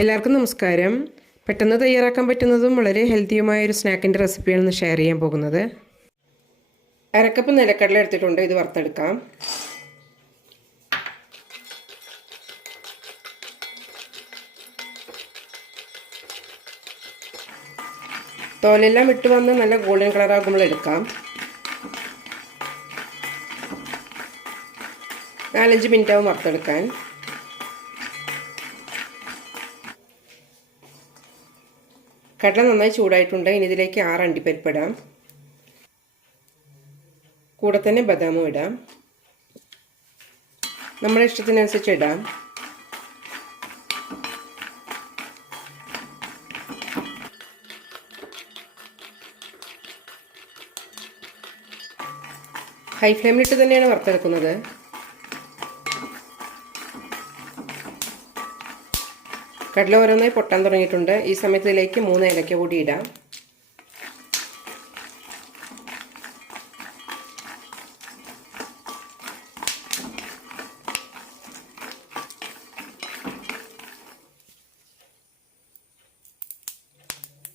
എല്ലാവർക്കും നമസ്കാരം. പെട്ടെന്ന് തയ്യാറാക്കാൻ പറ്റുന്നതും വളരെ ഹെൽത്തിയുമായ ഒരു സ്നാക്കിന്റെ റെസിപ്പിയാണ് ഷെയർ ചെയ്യാൻ പോകുന്നത്. അരക്കപ്പ് നിലക്കടല എടുത്തിട്ടുണ്ട്. ഇത് വറുത്തെടുക്കാം. തോലെല്ലാം ഇട്ട് വന്ന് നല്ല ഗോൾഡൻ കളർ ആകുമ്പോൾ എടുക്കാം. നാലഞ്ച് മിനിറ്റ് ആവും വറുത്തെടുക്കാൻ. കടല നന്നായി ചൂടായിട്ടുണ്ട്. ഇനി ഇതിലേക്ക് ആറ് അണ്ടിപ്പരിപ്പ് ഇടാം കൂടെ തന്നെ ബദാമും ഇടാം. നമ്മുടെ ഇഷ്ടത്തിനനുസരിച്ച് ഇടാം. ഹൈ ഫ്ലെയിമിലിട്ട് തന്നെയാണ് വറുത്തെടുക്കുന്നത്. കടല ഓരോന്നായി പൊട്ടാൻ തുടങ്ങിയിട്ടുണ്ട്. ഈ സമയത്തിലേക്ക് മൂന്ന് ഏലക്ക കൂടി ഇടാം.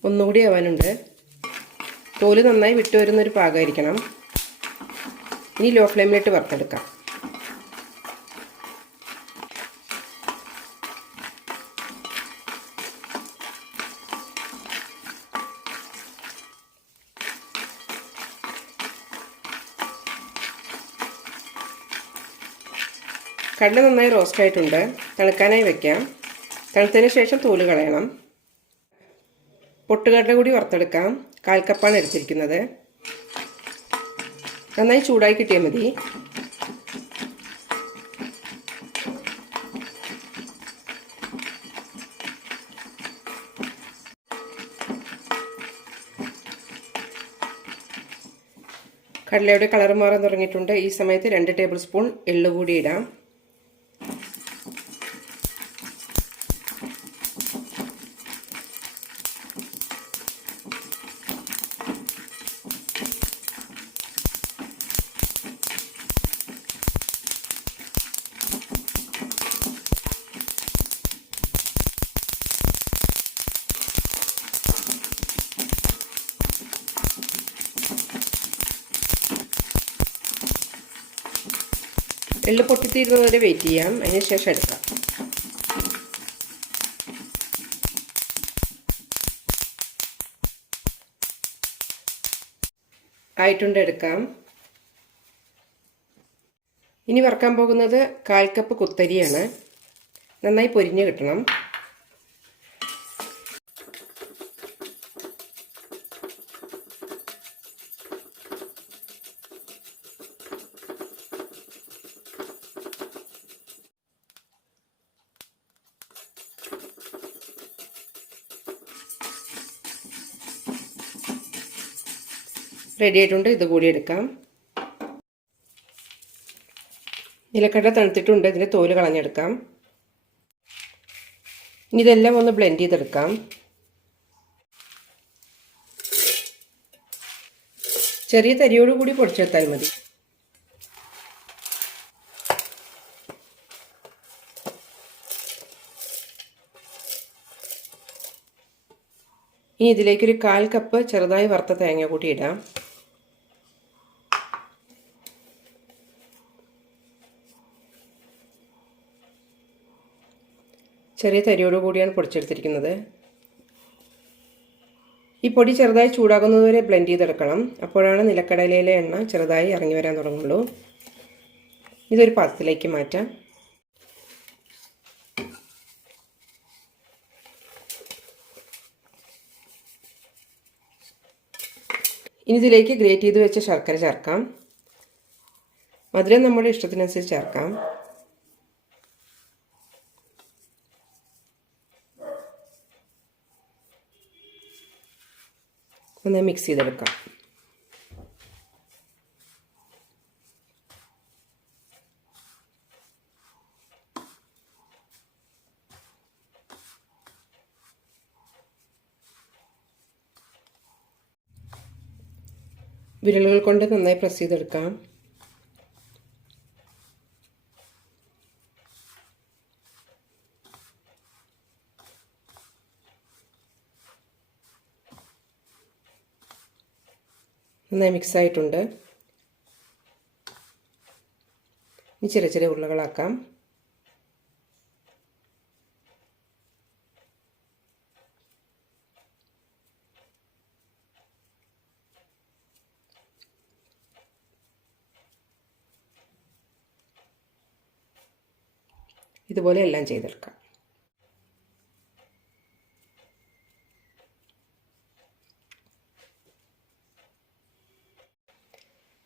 ഒന്നുകൂടി ആവാനുണ്ട്. തോൽ നന്നായി വിട്ടു വരുന്നൊരു പാകമായിരിക്കണം. ഇനി ലോ ഫ്ലെയിമിലിട്ട് വറുത്തെടുക്കാം. കടല നന്നായി റോസ്റ്റ് ആയിട്ടുണ്ട് തണുക്കാനായി വെക്കാം. തണുത്തതിന് ശേഷം തോൽ കളയണം. പൊട്ടുകടല കൂടി വറുത്തെടുക്കാം. കാൽ കപ്പാണ് എടുത്തിരിക്കുന്നത്. നന്നായി ചൂടായി കിട്ടിയാൽ മതി. കടലയുടെ കളർ മാറാൻ തുടങ്ങിയിട്ടുണ്ട്. ഈ സമയത്ത് രണ്ട് ടേബിൾ സ്പൂൺ എള്ളു കൂടി ഇടാം. എള്ള് പൊട്ടിത്തീരുന്നത് വരെ വെയിറ്റ് ചെയ്യാം. അതിന് ശേഷം എടുക്കാം. ആയിട്ടുണ്ട് എടുക്കാം. ഇനി വറക്കാൻ പോകുന്നത് കാൽ കപ്പ് കുത്തരിയാണ്. നന്നായി പൊരിഞ്ഞ് കിട്ടണം. റെഡി ആയിട്ടുണ്ട്. ഇത് കൂടി എടുക്കാം. നിലക്കടല തണുത്തിട്ടുണ്ട്. ഇതിന്റെ തോൽ കളഞ്ഞെടുക്കാം. ഇനി ഇതെല്ലാം ഒന്ന് ബ്ലെൻഡ് ചെയ്തെടുക്കാം. ചെറിയ തരിയോട് കൂടി പൊടിച്ചെടുത്താൽ മതി. ഇനി ഇതിലേക്കൊരു കാൽ കപ്പ് ചെറുതായി വറുത്ത തേങ്ങ കൂട്ടി ഇടാം. ചെറിയ തരിയോട് കൂടിയാണ് പൊടിച്ചെടുത്തിരിക്കുന്നത്. ഈ പൊടി ചെറുതായി ചൂടാകുന്നതുവരെ ബ്ലെൻഡ് ചെയ്തെടുക്കണം. അപ്പോഴാണ് നിലക്കടലയിലെ എണ്ണ ചെറുതായി ഇറങ്ങി വരാൻ തുടങ്ങുള്ളൂ. ഇതൊരു പാത്രത്തിലേക്ക് മാറ്റാം. ഇനി ഇതിലേക്ക് ഗ്രേറ്റ് ചെയ്ത് വെച്ച ശർക്കര ചേർക്കാം. മധുരം നമ്മുടെ ഇഷ്ടത്തിനനുസരിച്ച് ചേർക്കാം. ഒന്ന് മിക്സ് ചെയ്തെടുക്കാം. വിരലുകൾ കൊണ്ട് നന്നായി പ്രസ് ചെയ്തെടുക്കാം. നന്നായി മിക്സ് ആയിട്ടുണ്ട്. ഇനി ചെറിയ ചെറിയ ഉരുളകളാക്കാം. ഇതുപോലെ എല്ലാം ചെയ്തെടുക്കാം.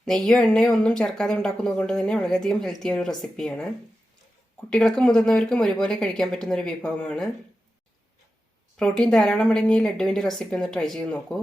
നെയ്യോ എണ്ണയോ ഒന്നും ചേർക്കാതെ ഉണ്ടാക്കുന്നത് കൊണ്ട് തന്നെ വളരെയധികം ഹെൽത്തി ഒരു റെസിപ്പിയാണ് കുട്ടികൾക്കും മുതിർന്നവർക്കും ഒരുപോലെ കഴിക്കാൻ പറ്റുന്ന ഒരു വിഭവമാണ്. പ്രോട്ടീൻ ധാരാളം അടങ്ങിയ ലഡുവിന്റെ റെസിപ്പി ഒന്ന് ട്രൈ ചെയ്ത് നോക്കൂ.